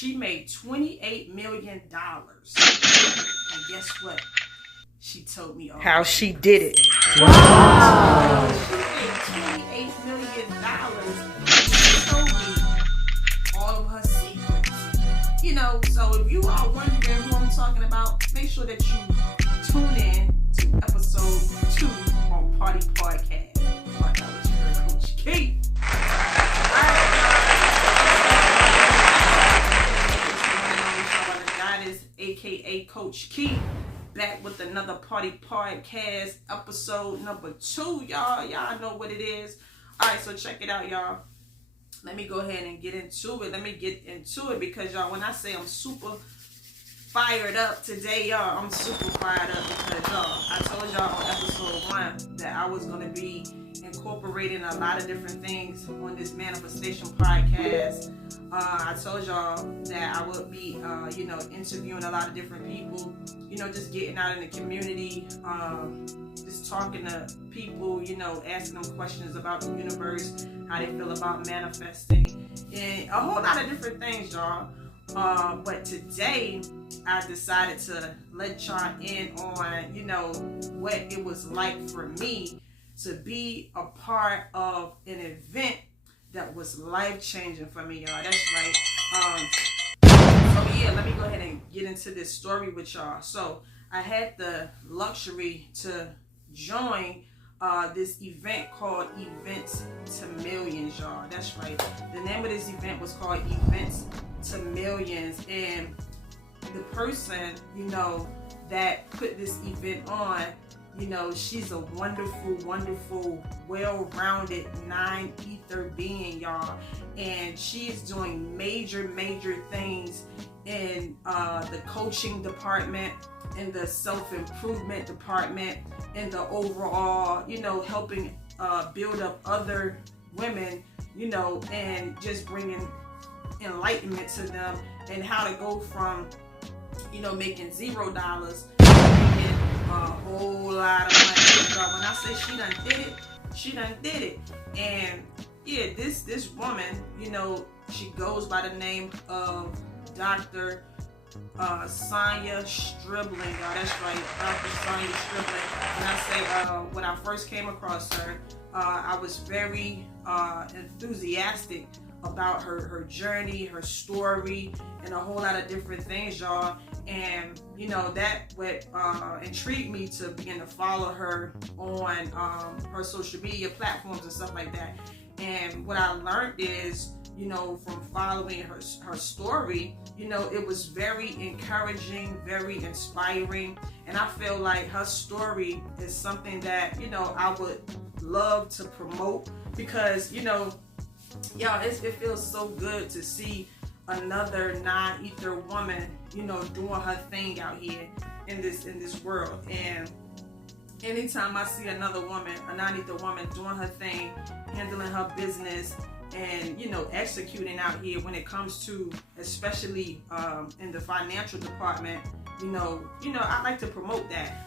she made $28 million. And guess what? She told me all how she did it. Wow. She made $28 million. She told me all of her secrets. You know, so if you are wondering who I'm talking about, make sure that you tune in to episode 2 on Party Podcast. Find out what you heard, Coach Keith. AKA Coach Keith, back with another Party Podcast, episode number 2, y'all. Y'all know what it is. Alright, so check it out, y'all. Let me go ahead and get into it. Let me get into it because, y'all, when I say I'm super fired up today, y'all, I'm super fired up because, y'all, I told y'all on episode 1 that I was going to be incorporating a lot of different things on this manifestation podcast. I told y'all that I would be, interviewing a lot of different people, just getting out in the community, just talking to people, asking them questions about the universe, how they feel about manifesting, and a whole lot of different things, y'all. But today, I decided to let y'all in on, what it was like for me to be a part of an event that was life-changing for me, y'all. That's right. So yeah, let me go ahead and get into this story with y'all. So I had the luxury to join this event called Events to Millions, y'all. That's right. The name of this event was called Events to Millions, and the person, that put this event on, she's a wonderful, wonderful, well-rounded 9-ether being, y'all. And she is doing major, major things in the coaching department, in the self-improvement department, in the overall, helping build up other women, and just bringing enlightenment to them and how to go from, making $0 a whole lot of money. But when I say she done did it, she done did it. And yeah, this woman, she goes by the name of Dr. Sonia Stribling, y'all. That's right, Dr. Sonia Stribling. When I say when I first came across her, I was very enthusiastic about her journey, her story, and a whole lot of different things, y'all. And that what intrigued me to begin to follow her on her social media platforms and stuff like that. And what I learned is, from following her story, it was very encouraging, very inspiring, and I feel like her story is something that I would love to promote because y'all, it feels so good to see another 9-ether woman, doing her thing out here in this world. And anytime I see another woman, a 9-ether woman, doing her thing, handling her business, and executing out here when it comes to, especially in the financial department, I like to promote that.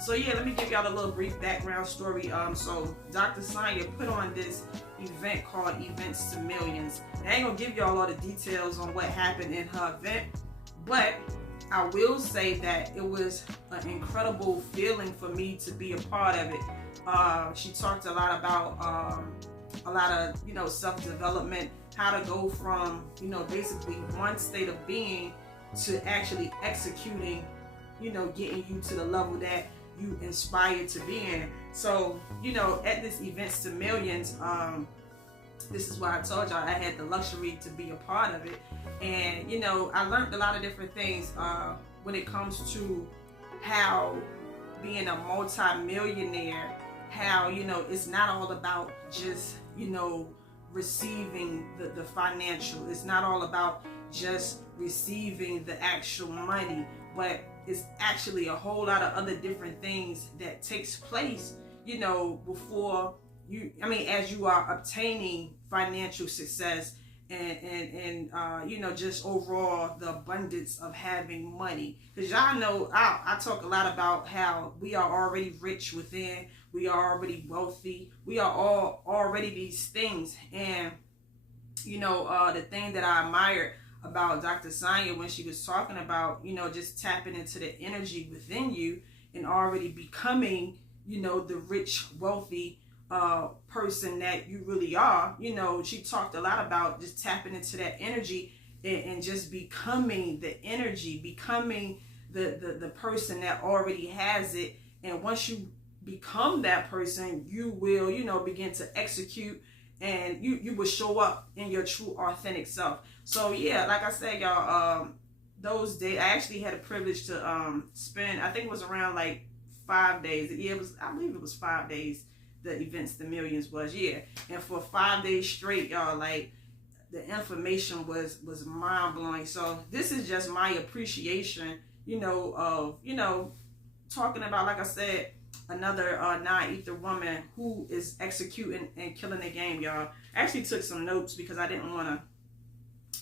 So yeah, let me give y'all a little brief background story. So Dr. Sonia put on this event called Events to Millions. I ain't gonna give y'all all the details on what happened in her event, but I will say that it was an incredible feeling for me to be a part of it. She talked a lot about a lot of self-development, how to go from basically one state of being to actually executing, getting you to the level that you inspired to be in. So at this Events to Millions, this is why I told y'all I had the luxury to be a part of it. And I learned a lot of different things when it comes to how being a multi-millionaire, how it's not all about just receiving the financial. It's not all about just receiving the actual money, but it's actually a whole lot of other different things that takes place before you, as you are obtaining financial success and just overall the abundance of having money. Because y'all know I talk a lot about how we are already rich within, we are already wealthy, we are all already these things. And the thing that I admired about Dr. Sonia when she was talking about, you know, just tapping into the energy within you and already becoming, you know, the rich, wealthy person that you really are. You know, she talked a lot about just tapping into that energy and just becoming the energy, becoming the person that already has it. And once you become that person, you will, you know, begin to execute, and you will show up in your true authentic self. So yeah, like I said, y'all, those days I actually had a privilege to spend, I think it was around like 5 days. Yeah, it was, I believe it was 5 days, the events, the Millions was, yeah. And for 5 days straight, y'all, like the information was mind-blowing. So this is just my appreciation, you know, of, you know, talking about, like I said, another non-ether woman who is executing and killing the game, y'all. I actually took some notes because I didn't want to,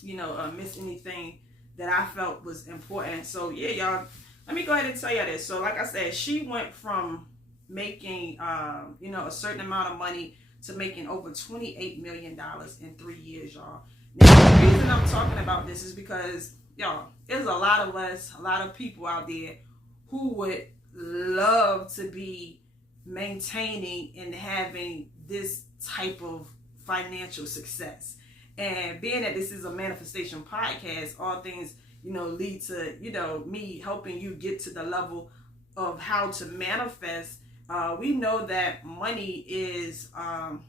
you know, miss anything that I felt was important. So yeah, y'all, let me go ahead and tell you this. So like I said, she went from making, you know, a certain amount of money to making over $28 million in 3 years, y'all. Now, the reason I'm talking about this is because, y'all, there's a lot of us, a lot of people out there who would love to be maintaining and having this type of financial success. And being that this is a manifestation podcast, all things, you know, lead to, you know, me helping you get to the level of how to manifest. We know that money is a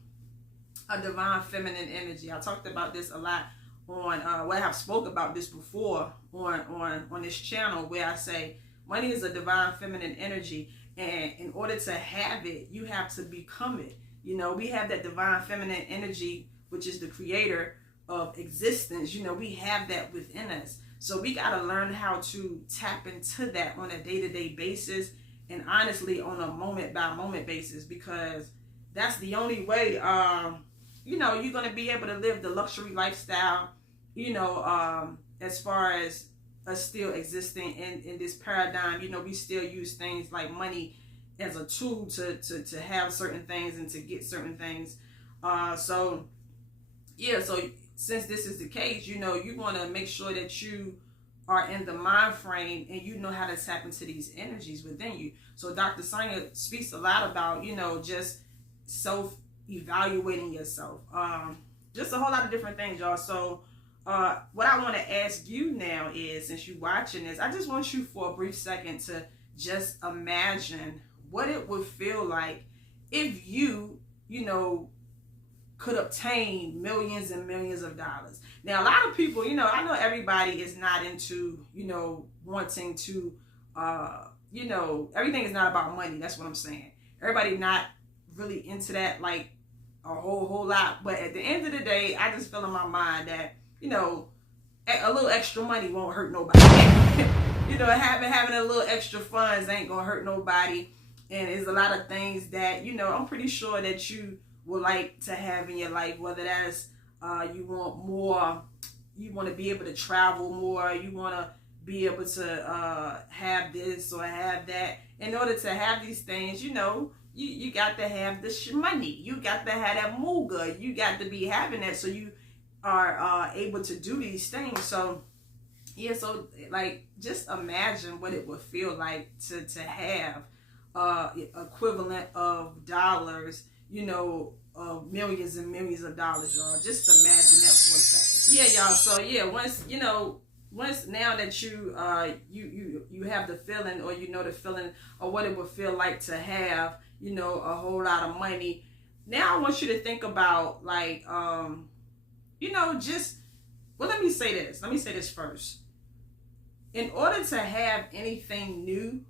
divine feminine energy. I talked about this a lot on I have spoke about this before on this channel, where I say money is a divine feminine energy, and in order to have it, you have to become it. You know, we have that divine feminine energy, which is the creator of existence. You know, we have that within us. So we got to learn how to tap into that on a day-to-day basis, and honestly on a moment-by-moment basis, because that's the only way, you know, you're going to be able to live the luxury lifestyle, you know, as far as us still existing in this paradigm. You know, we still use things like money as a tool to have certain things and to get certain things. So yeah, so since this is the case, you know, you want to make sure that you are in the mind frame and you know how to tap into these energies within you. So Dr. Sonia speaks a lot about, you know, just self-evaluating yourself. Just a whole lot of different things, y'all. So what I want to ask you now is, since you're watching this, I just want you for a brief second to just imagine what it would feel like if you know, could obtain millions and millions of dollars. Now, a lot of people, you know, I know everybody is not into, you know, wanting to, you know, everything is not about money. That's what I'm saying. Everybody not really into that, like a whole lot. But at the end of the day, I just feel in my mind that, you know, a little extra money won't hurt nobody. You know, having a little extra funds ain't gonna hurt nobody. And there's a lot of things that, you know, I'm pretty sure that you would like to have in your life, whether that's you want more, you want to be able to travel more, you want to be able to have this or have that. In order to have these things, you know, you got to have the money, you got to have that mooga, you got to be having that, so you are able to do these things. So yeah, so like just imagine what it would feel like to have equivalent of dollars, you know, millions and millions of dollars, y'all. Just imagine that for a second. Yeah, y'all. So yeah, once now that you you have the feeling, or you know the feeling of what it would feel like to have, you know, a whole lot of money. Now I want you to think about, like, you know, just, well, let me say this first. In order to have anything new,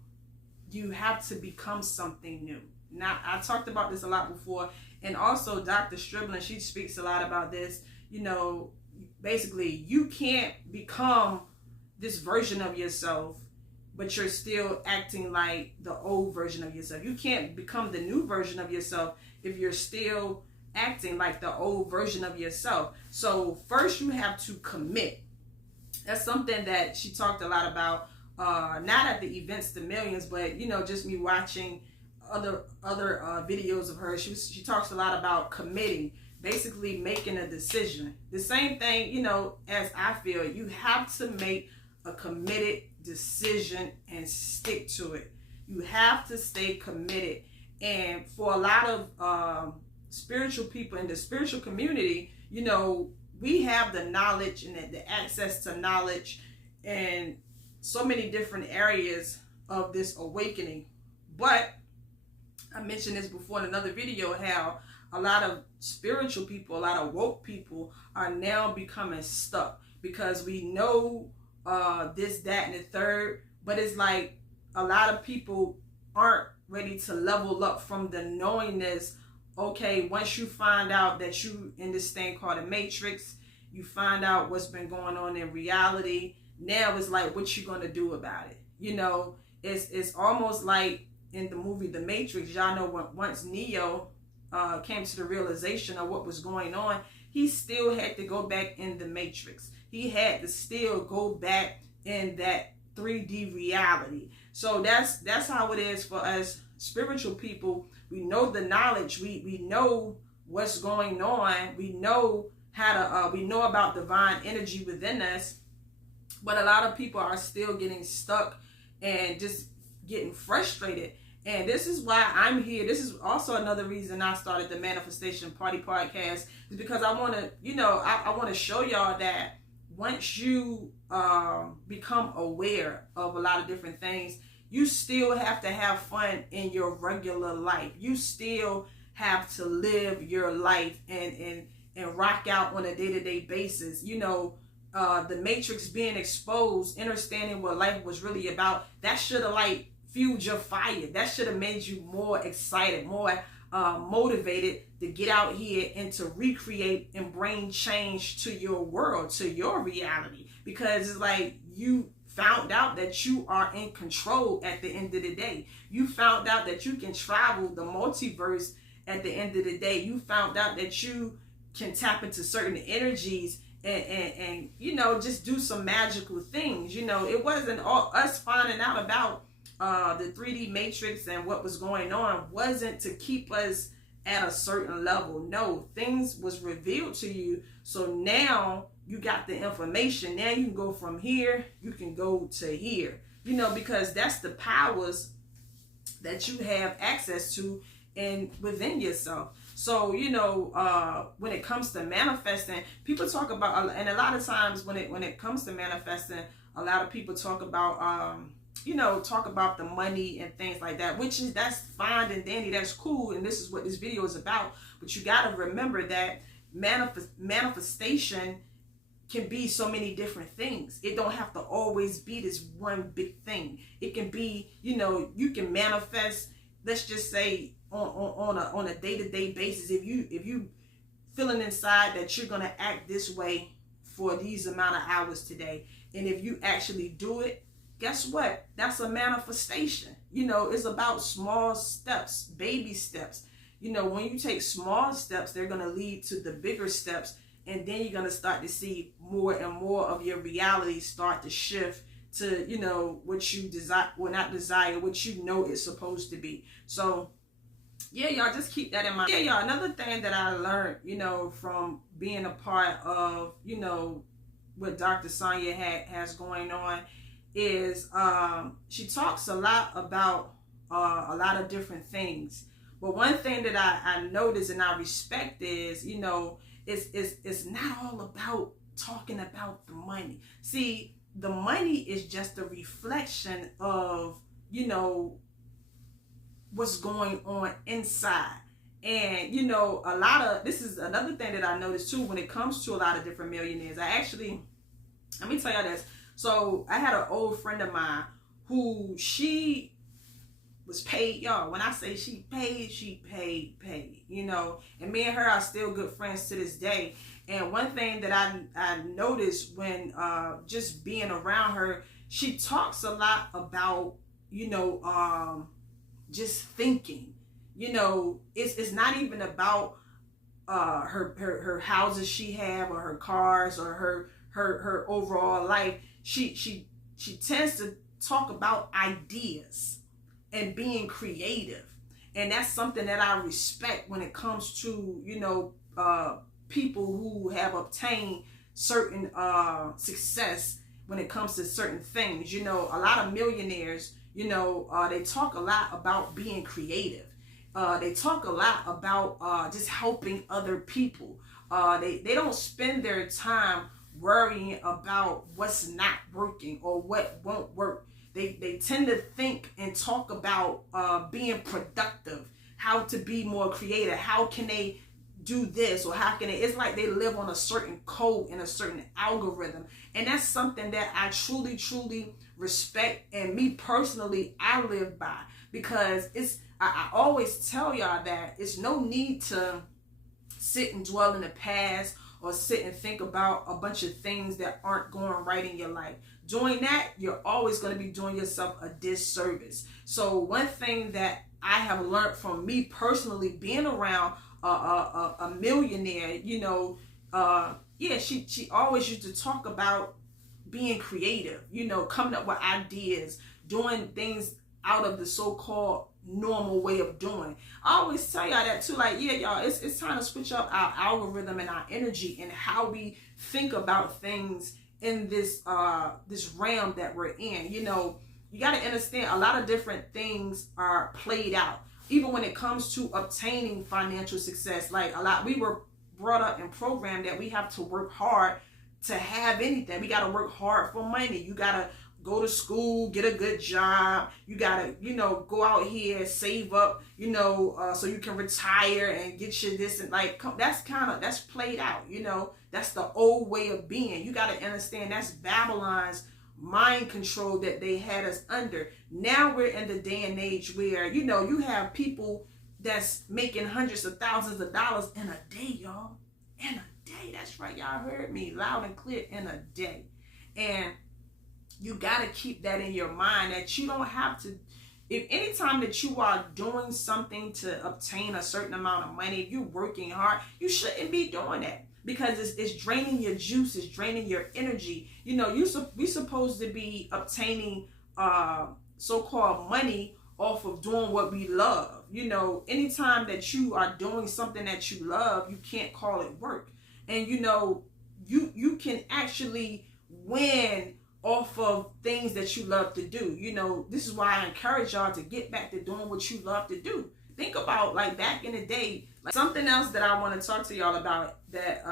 you have to become something new. Now, I talked about this a lot before, and also Dr. Striblin, she speaks a lot about this. You know, basically, you can't become this version of yourself, but you're still acting like the old version of yourself. You can't become the new version of yourself if you're still acting like the old version of yourself. So first you have to commit. That's something that she talked a lot about, not at the events, the Millions, but, you know, just me watching other videos of her. She talks a lot about committing. basically making a decision. The same thing, you know, as I feel, you have to make a committed decision and stick to it. You have to stay committed. And for a lot of spiritual people in the spiritual community, you know, we have the knowledge and the access to knowledge and so many different areas of this awakening. But I mentioned this before in another video, how a lot of spiritual people, a lot of woke people are now becoming stuck because we know this, that, and the third, but it's like a lot of people aren't ready to level up from the knowingness. Okay, once you find out that you in this thing called a matrix, you find out what's been going on in reality. Now it's like, what you gonna do about it? You know, it's almost like in the movie The Matrix. Y'all know when once Neo came to the realization of what was going on, he still had to go back in the matrix. He had to still go back in that 3D reality. So that's how it is for us spiritual people. We know the knowledge. We know what's going on. We know how to we know about divine energy within us. But a lot of people are still getting stuck and just getting frustrated. And this is why I'm here. This is also another reason I started the Manifestation Party Podcast, is because I want to, you know, I want to show y'all that once you become aware of a lot of different things, you still have to have fun in your regular life. You still have to live your life and rock out on a day-to-day basis. You know, the matrix being exposed, understanding what life was really about, that should have like fueled your fire. That should have made you more excited, more motivated to get out here and to recreate and bring change to your world, to your reality. Because it's like you found out that you are in control at the end of the day. You found out that you can travel the multiverse at the end of the day. You found out that you can tap into certain energies and you know, just do some magical things. You know, it wasn't all us finding out about the 3D matrix and what was going on wasn't to keep us at a certain level. No, things was revealed to you. So now you got the information. Now you can go from here, you can go to here, you know, because that's the powers that you have access to and within yourself. So, you know, when it comes to manifesting, people talk about, and a lot of times when it comes to manifesting, a lot of people talk about, you know, talk about the money and things like that, which is, that's fine and dandy, that's cool, and this is what this video is about. But you got to remember that manifestation can be so many different things. It don't have to always be this one big thing. It can be, you know, you can manifest, let's just say on a day-to-day basis. If you feeling inside that you're gonna act this way for these amount of hours today, and if you actually do it, guess what? That's a manifestation. You know, it's about small steps, baby steps. You know, when you take small steps, they're gonna lead to the bigger steps, and then you're gonna start to see more and more of your reality start to shift to, you know, what you desire, well, not desire, what you know it's supposed to be. So yeah, y'all, just keep that in mind. Yeah, y'all, another thing that I learned, you know, from being a part of, you know, what Dr. Sonia has going on is she talks a lot about a lot of different things. But one thing that I notice and I respect is, you know, it's not all about talking about the money. See, the money is just a reflection of, you know, what's going on inside. And, you know, a lot of, this is another thing that I noticed too when it comes to a lot of different millionaires. I actually, let me tell y'all this. So I had an old friend of mine who she was paid, y'all. When I say she paid, you know, and me and her are still good friends to this day. And one thing that I noticed when just being around her, she talks a lot about, you know, just thinking. You know, it's not even about her houses she have or her cars or her overall life. She tends to talk about ideas and being creative, and that's something that I respect when it comes to, you know, people who have obtained certain success when it comes to certain things. You know, a lot of millionaires, you know, they talk a lot about being creative. They talk a lot about just helping other people. They don't spend their time worrying about what's not working or what won't work. They tend to think and talk about being productive, how to be more creative, how can they do this, or how can they, it's like they live on a certain code and a certain algorithm. And that's something that I truly, truly respect, and me personally, I live by, because I always tell y'all that it's no need to sit and dwell in the past or sit and think about a bunch of things that aren't going right in your life. Doing that, you're always going to be doing yourself a disservice. So one thing that I have learned from me personally, being around a millionaire, you know, yeah, she always used to talk about being creative, you know, coming up with ideas, doing things out of the so-called normal way of doing. I always tell y'all that too, like, yeah, y'all, it's time to switch up our algorithm and our energy and how we think about things in this this realm that we're in. You know, you got to understand a lot of different things are played out, even when it comes to obtaining financial success. Like we were brought up and programmed that we have to work hard to have anything. We got to work hard for money. You got to go to school, get a good job. You gotta, you know, go out here, save up, you know, so you can retire and get you this, and like, that's played out, you know. That's the old way of being. You gotta understand that's Babylon's mind control that they had us under. Now we're in the day and age where, you know, you have people that's making hundreds of thousands of dollars in a day, y'all. In a day. That's right, y'all heard me loud and clear, in a day. And you got to keep that in your mind, that you don't have to, if anytime that you are doing something to obtain a certain amount of money, if you're working hard, you shouldn't be doing that, because it's draining your juice, it's draining your energy. You know, we supposed to be obtaining so-called money off of doing what we love. You know, anytime that you are doing something that you love, you can't call it work. And you know, you can actually win off of things that you love to do. You know, this is why I encourage y'all to get back to doing what you love to do. Think about, like, back in the day, like, something else that I want to talk to y'all about that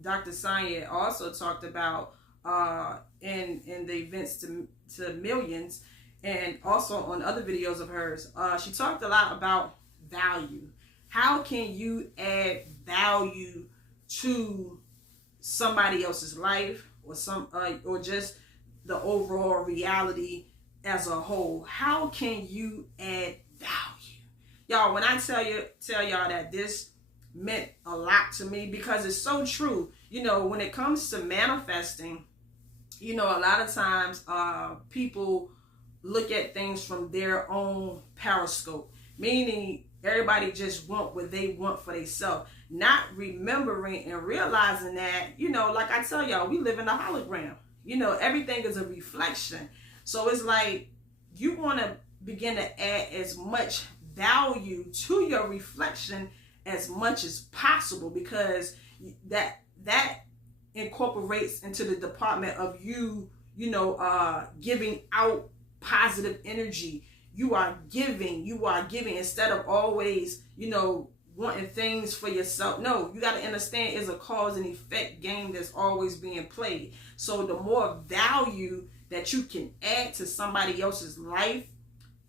Dr. Sanya also talked about in the events to millions, and also on other videos of hers. She talked a lot about value. How can you add value to somebody else's life, or just the overall reality as a whole? How can you add value? Y'all, when I tell y'all that this meant a lot to me, because it's so true. You know, when it comes to manifesting, you know, a lot of times people look at things from their own periscope, meaning everybody just want what they want for themselves, not remembering and realizing that, you know, like I tell y'all, we live in a hologram. You know, everything is a reflection. So it's like you want to begin to add as much value to your reflection as much as possible, because that incorporates into the department of you know, giving out positive energy. You are giving instead of always, you know, wanting things for yourself. No, you got to understand it's a cause and effect game that's always being played. So the more value that you can add to somebody else's life,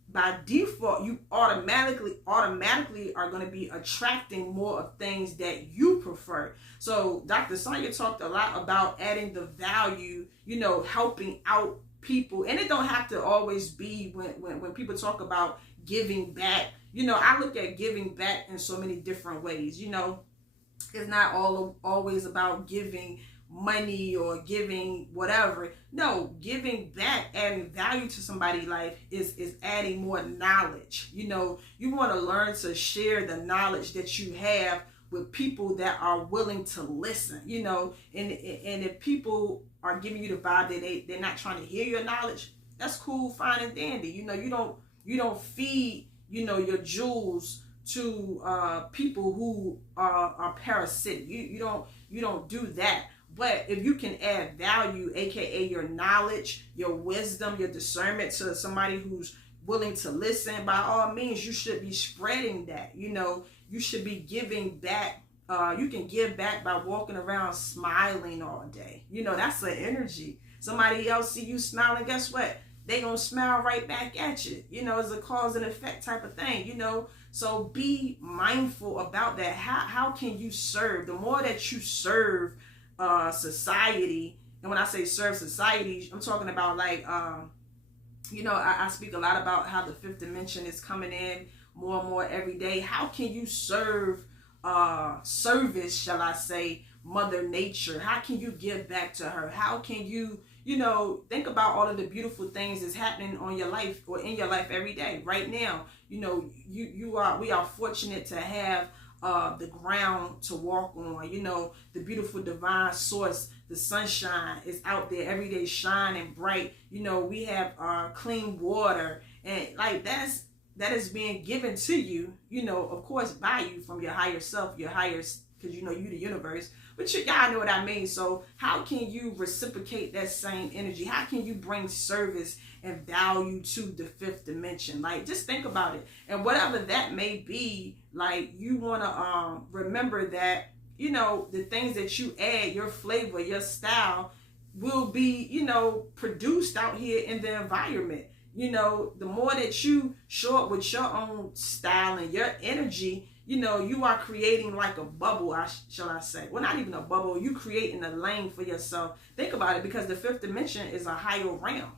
by default, you automatically are going to be attracting more of things that you prefer. So Dr. Sonia talked a lot about adding the value, you know, helping out people. And it don't have to always be when people talk about giving back. You know, I look at giving back in so many different ways. You know, it's not always about giving money or giving whatever. No, giving back, adding value to somebody's life is adding more knowledge. You know, you want to learn to share the knowledge that you have with people that are willing to listen. You know, and if people are giving you the vibe that they're not trying to hear your knowledge, that's cool, fine and dandy. You know, you don't feed, you know, your jewels to people who are parasitic. You don't do that. But if you can add value, aka your knowledge, your wisdom, your discernment, to somebody who's willing to listen, by all means, you should be spreading that. You should be giving back. You can give back by walking around smiling all day. That's the energy. Somebody else see you smiling, guess what? They gonna smile right back at you. It's a cause and effect type of thing. So be mindful about that. How can you serve? The more that you serve society, and when I say serve society, I'm talking about like I speak a lot about how the fifth dimension is coming in more and more every day. How can you serve service, shall I say, Mother Nature? How can you give back to her? How can you think about all of the beautiful things that's happening on your life or in your life every day right now? We are fortunate to have the ground to walk on. The beautiful divine source, the sunshine is out there every day, shining bright. We have clean water, and like that is being given to you, of course, by you, from your higher self, because you the universe. But y'all know what I mean. So how can you reciprocate that same energy? How can you bring service and value to the fifth dimension? Like, just think about it. And whatever that may be, like, you want to remember that, the things that you add, your flavor, your style, will be, produced out here in the environment. The more that you show up with your own style and your energy, you are creating like a bubble, shall I say. Well, not even a bubble. You creating a lane for yourself. Think about it, because the fifth dimension is a higher realm.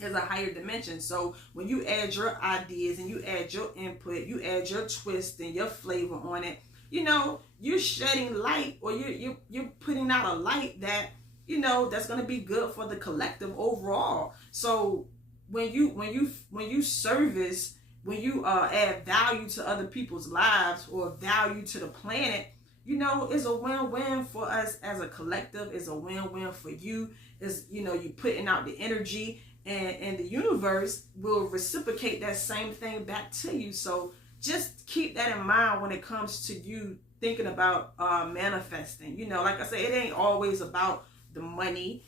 It's a higher dimension. So when you add your ideas and you add your input, you add your twist and your flavor on it, you're shedding light, or you're putting out a light that, that's going to be good for the collective overall. So when you service, when you add value to other people's lives or value to the planet, it's a win-win for us as a collective. It's a win-win for you. It's, you're putting out the energy, and the universe will reciprocate that same thing back to you. So just keep that in mind when it comes to you thinking about manifesting. Like I said, it ain't always about the money.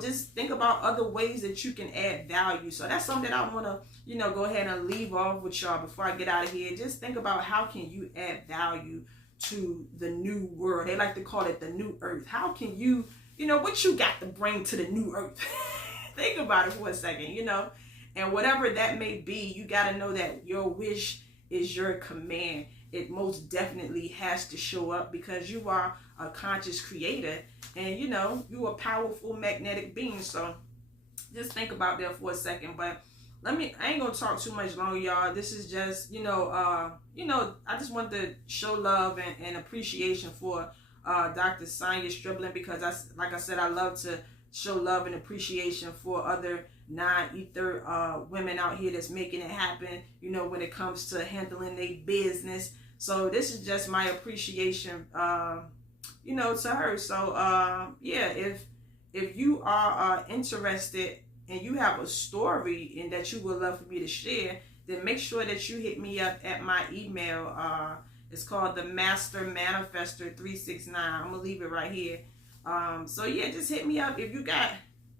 Just think about other ways that you can add value. So that's something that I want to go ahead and leave off with y'all before I get out of here. Just think about, how can you add value to the new world? They like to call it the new earth. How can you what you got to bring to the new earth? Think about it for a second. And whatever that may be, you got to know that your wish is your command. It most definitely has to show up, because you are a conscious creator, and you a powerful magnetic being. So just think about that for a second. But I ain't gonna talk too much longer, y'all. This is just I just want to show love and appreciation for Dr. Sonia Striblin, because like I said, I love to show love and appreciation for other non-ether women out here that's making it happen, when it comes to handling their business. So this is just my appreciation to her. So if you are interested and you have a story and that you would love for me to share, then make sure that you hit me up at my email. It's called the Master Manifester 369. I'm gonna leave it right here. So just hit me up if you got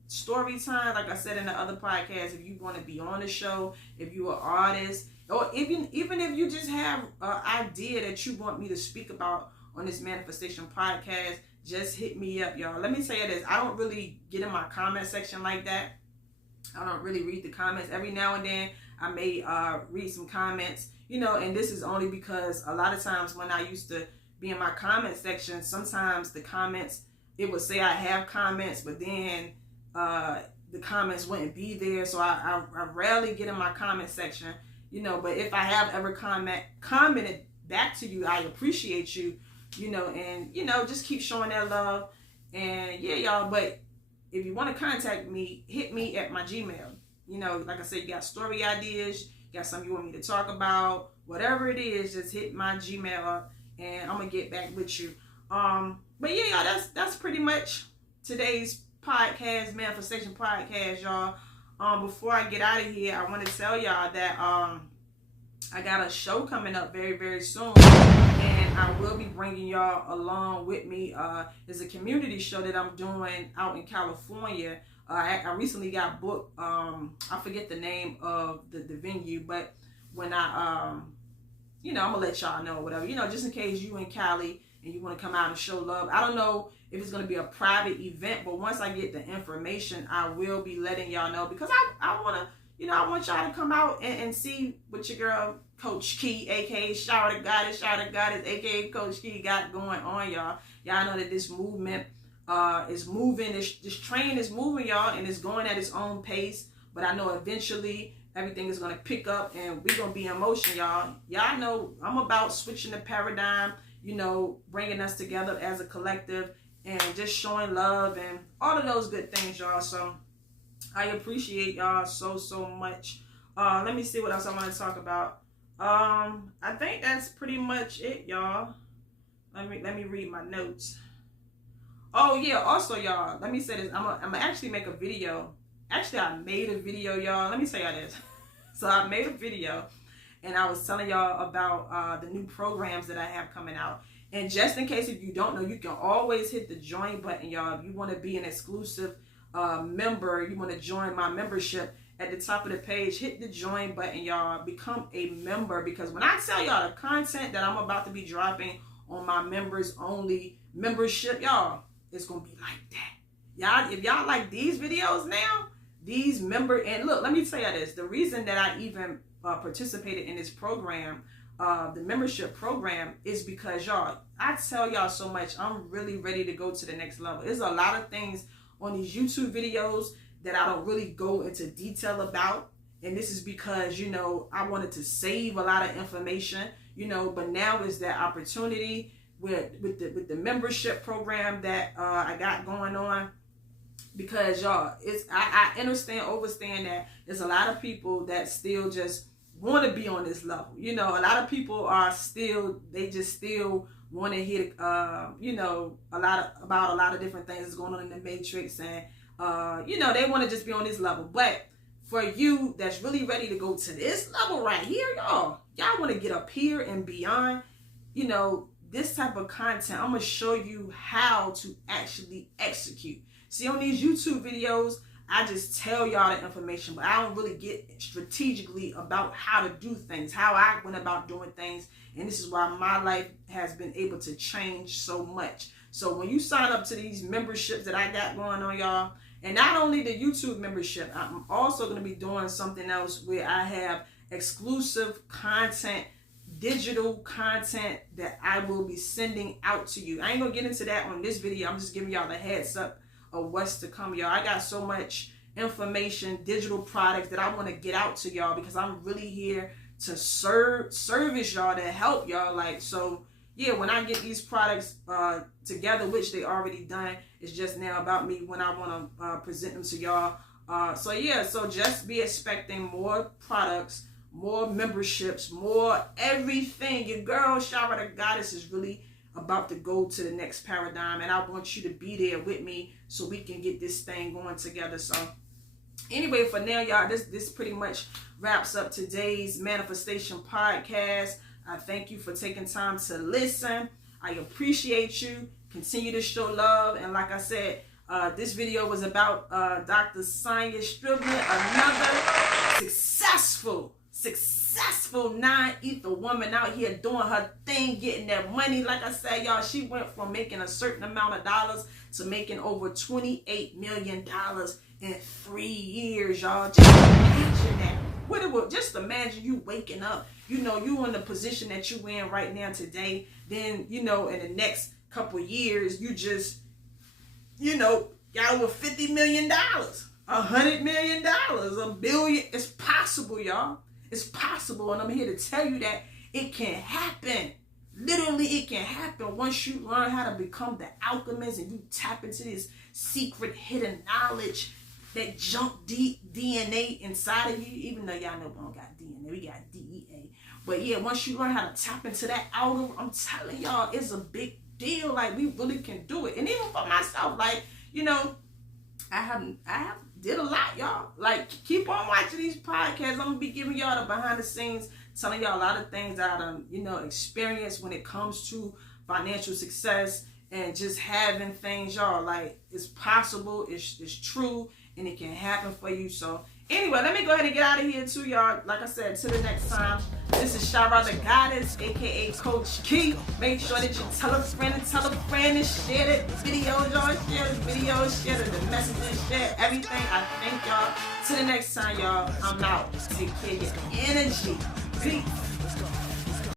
story time. Like I said in the other podcast, if you want to be on the show, if you're an artist, or even if you just have an idea that you want me to speak about on this manifestation podcast, just hit me up, y'all. Let me tell you this, I don't really get in my comment section like that. I don't really read the comments. Every now and then I may read some comments, and this is only because a lot of times when I used to be in my comment section, sometimes the comments, it would say I have comments, but then the comments wouldn't be there. So I rarely get in my comment section, but if I have ever commented back to you, I appreciate you, and just keep showing that love. And y'all, but if you want to contact me, hit me at my Gmail. Like I said, you got story ideas, you got something you want me to talk about, whatever it is, just hit my Gmail up and I'm gonna get back with you. But y'all, that's pretty much today's podcast, manifestation podcast, y'all. Before I get out of here, I want to tell y'all that I got a show coming up very, very soon, and I will be bringing y'all along with me. It's a community show that I'm doing out in California. I recently got booked. I forget the name of the venue, but when I'm gonna let y'all know, whatever, just in case you in Cali and you want to come out and show love. I don't know if it's gonna be a private event, but once I get the information, I will be letting y'all know, because I wanna, I want y'all to come out and see what your girl Coach Key, aka Shout Out Goddess, aka Coach Key, got going on, y'all. Y'all know that this movement is moving. This train is moving, y'all, and it's going at its own pace. But I know eventually everything is gonna pick up, and we're gonna be in motion, y'all. Y'all know I'm about switching the paradigm, bringing us together as a collective and just showing love and all of those good things, y'all. So I appreciate y'all so much. Let me see what else I want to talk about. I think that's pretty much it, y'all. Let me read my notes. Oh yeah, also y'all, let me say this. I'm gonna actually make a video. Actually, I made a video, y'all. Let me say y'all this. So I made a video, and I was telling y'all about the new programs that I have coming out. And just in case if you don't know, you can always hit the join button, y'all. If you want to be an exclusive member, you want to join my membership, at the top of the page, hit the join button, y'all. Become a member, because when I tell y'all the content that I'm about to be dropping on my members only membership, y'all, it's gonna be like that. Y'all, if y'all like these videos now, these and look, let me tell y'all this. The reason that I even participated in this program, the membership program, is because, y'all, I tell y'all so much. I'm really ready to go to the next level. There's a lot of things on these YouTube videos that I don't really go into detail about. And this is because, I wanted to save a lot of information, but now is that opportunity with the membership program that I got going on. Because, y'all, I understand that there's a lot of people that still just want to be on this level. A lot of people are still want to hear, about a lot of different things that's going on in the Matrix, and they want to just be on this level. But for you that's really ready to go to this level right here, y'all want to get up here and beyond, this type of content, I'm going to show you how to actually execute. See, on these YouTube videos, I just tell y'all the information, but I don't really get strategically about how to do things, how I went about doing things. And this is why my life has been able to change so much. So when you sign up to these memberships that I got going on, y'all, and not only the YouTube membership, I'm also going to be doing something else where I have exclusive content, digital content that I will be sending out to you. I ain't going to get into that on this video. I'm just giving y'all the heads up of what's to come, y'all. I got so much information, digital products that I want to get out to y'all, because I'm really here to service y'all, to help y'all. Like, so yeah, when I get these products together, which they already done, it's just now about me when I want to present them to y'all. So yeah, so just be expecting more products, more memberships, more everything. Your girl Shout Out Goddess is really about to go to the next paradigm, and I want you to be there with me so we can get this thing going together. So anyway, for now, y'all, this pretty much wraps up today's manifestation podcast. I thank you for taking time to listen. I appreciate you. Continue to show love. And like I said, this video was about Dr. Sonia Striblin, another successful non-ether woman out here doing her thing, getting that money. Like I said, y'all, she went from making a certain amount of dollars to making over $28 million in 3 years, y'all. Just imagine that. Just imagine you waking up, you in the position that you in right now today. Then, in the next couple years, you just, got over $50 million, $100 million, $1 billion. It's possible, y'all. It's possible, and I'm here to tell you that it can happen. Literally, it can happen once you learn how to become the alchemist and you tap into this secret hidden knowledge that junk DNA inside of you. Even though y'all know we don't got DNA, we got DEA. But yeah, once you learn how to tap into that algorithm, I'm telling y'all, it's a big deal. Like, we really can do it. And even for myself, like, I have did a lot, y'all. Like, keep on watching these podcasts. I'm gonna be giving y'all the behind the scenes, telling y'all a lot of things that I experienced when it comes to financial success and just having things, y'all. Like, it's possible, it's true, and it can happen for you. So anyway, let me go ahead and get out of here too, y'all. Like I said, till the next time. This is Shara the Goddess, aka Coach Key. Make sure that you tell a friend and share the videos, y'all. Share the videos, share the messages, share everything. I thank y'all. Till the next time, y'all. I'm out. Take care of your energy. Peace.